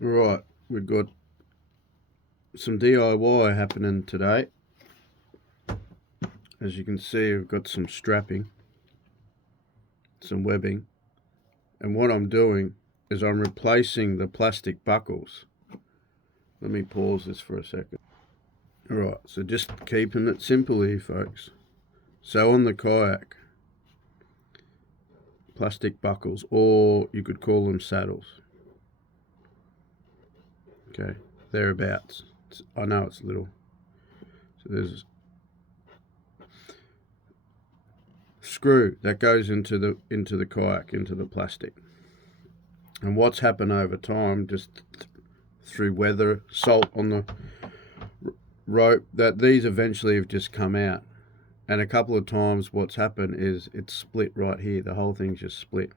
Right, we've got some DIY happening today. As you can see, I've got some strapping, some webbing, and what I'm doing is I'm replacing the plastic buckles. Let me pause this for a second. Alright, so just keeping it simple here, folks. So on the kayak, plastic buckles, or you could call them saddles. Okay, thereabouts. I know it's little. So there's screw that goes into the kayak, into the plastic. And what's happened over time, just through weather, salt on the rope, that these eventually have just come out. And a couple of times what's happened is it's split right here. The whole thing's just split.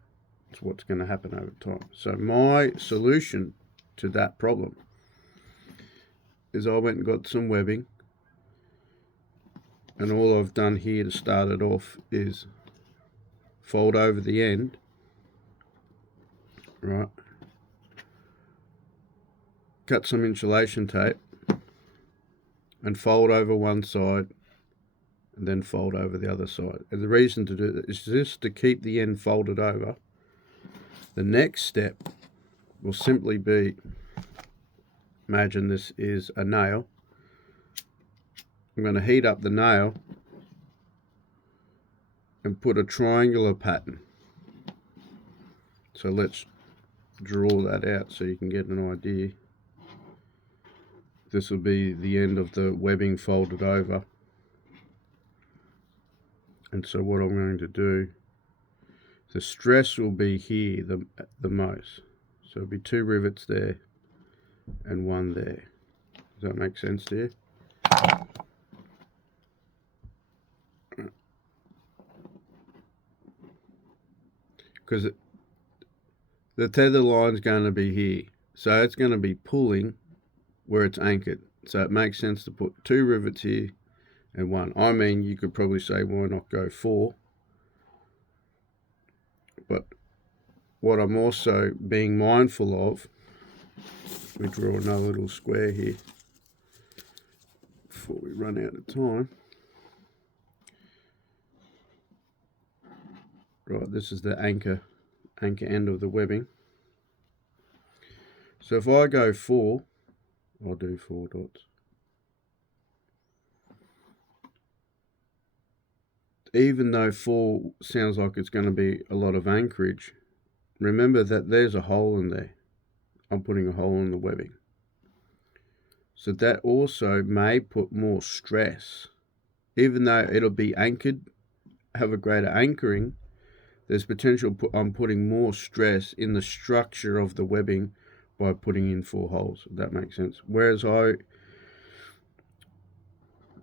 It's what's going to happen over time. So my solution to that problem is I went and got some webbing, and all I've done here to start it off is fold over the end, right, cut some insulation tape and fold over one side and then fold over the other side. And the reason to do that is just to keep the end folded over. The next step will simply be, imagine this is a nail. I'm going to heat up the nail and put a triangular pattern. So let's draw that out so you can get an idea. This will be the end of the webbing folded over. And so what I'm going to do, the stress will be here the most. So it'll be 2 rivets there and 1 there. Does that make sense to you? Because the tether line's going to be here. So it's going to be pulling where it's anchored. So it makes sense to put 2 rivets here and 1. I mean, you could probably say, why not go 4? But what I'm also being mindful of, we draw another little square here before we run out of time. Right, this is the anchor end of the webbing. So if I go 4, I'll do 4 dots. Even though 4 sounds like it's going to be a lot of anchorage, remember that there's a hole in there. I'm putting a hole in the webbing. So that also may put more stress. Even though it'll be anchored, have a greater anchoring, there's potential I'm putting more stress in the structure of the webbing by putting in 4 holes, if that makes sense. Whereas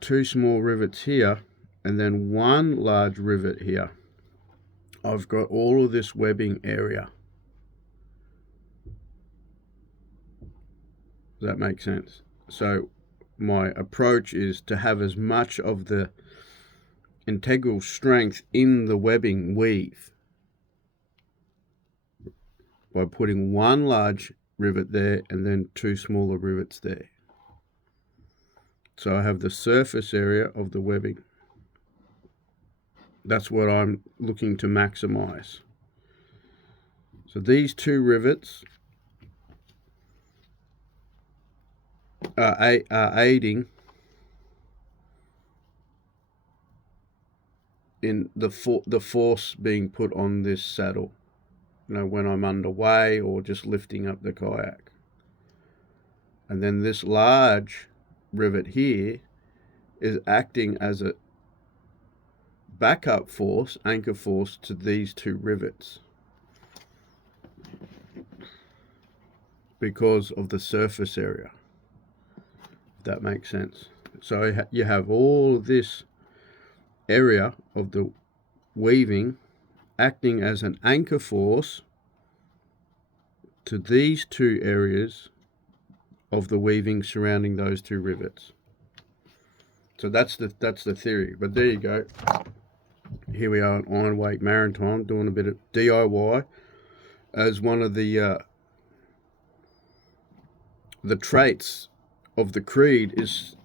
2 small rivets here and then 1 large rivet here, I've got all of this webbing area. Does that make sense? So my approach is to have as much of the integral strength in the webbing weave by putting 1 large rivet there and then 2 smaller rivets there. So I have the surface area of the webbing. That's what I'm looking to maximize. So these 2 rivets are aiding in the force being put on this saddle, when I'm underway or just lifting up the kayak. And then this large rivet here is acting as a backup force, anchor force to these 2 rivets because of the surface area, if that makes sense. So you have all of this area of the weaving acting as an anchor force to these 2 areas of the weaving surrounding those 2 rivets. So that's the theory. But there you go. Here we are in Iron Wake Maritime doing a bit of DIY as one of the the traits of the creed is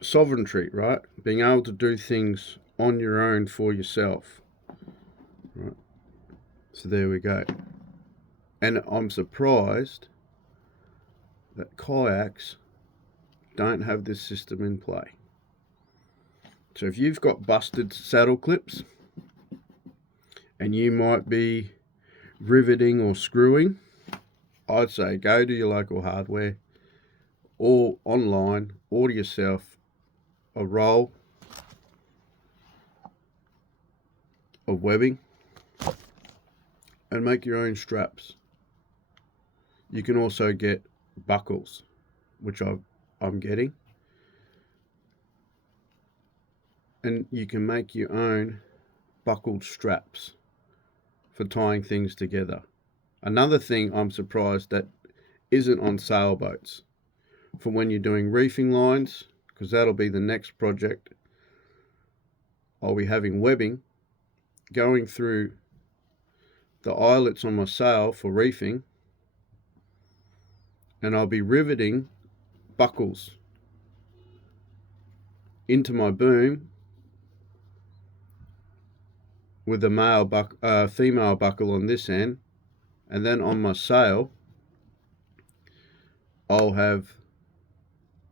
sovereignty, right? Being able to do things on your own for yourself. Right? So there we go. And I'm surprised that kayaks don't have this system in play. So if you've got busted saddle clips and you might be riveting or screwing, I'd say go to your local hardware or online, order yourself a roll of webbing and make your own straps. You can also get buckles, which I'm getting, and you can make your own buckled straps for tying things together. Another thing I'm surprised that isn't on sailboats for when you're doing reefing lines, because that'll be the next project. I'll be having webbing going through the eyelets on my sail for reefing, and I'll be riveting buckles into my boom with a female buckle on this end, and then on my sail I'll have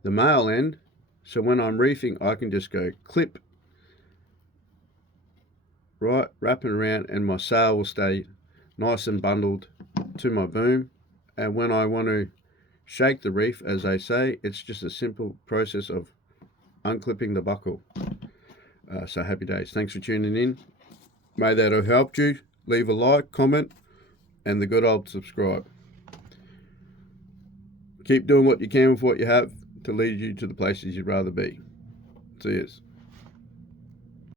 the male end, so when I'm reefing I can just go clip, right, wrapping around, and my sail will stay nice and bundled to my boom. And when I want to shake the reef, as they say, it's just a simple process of unclipping the buckle. So happy days. Thanks for tuning in. May that have helped you. Leave a like, comment, and the good old subscribe. Keep doing what you can with what you have to lead you to the places you'd rather be. See yous.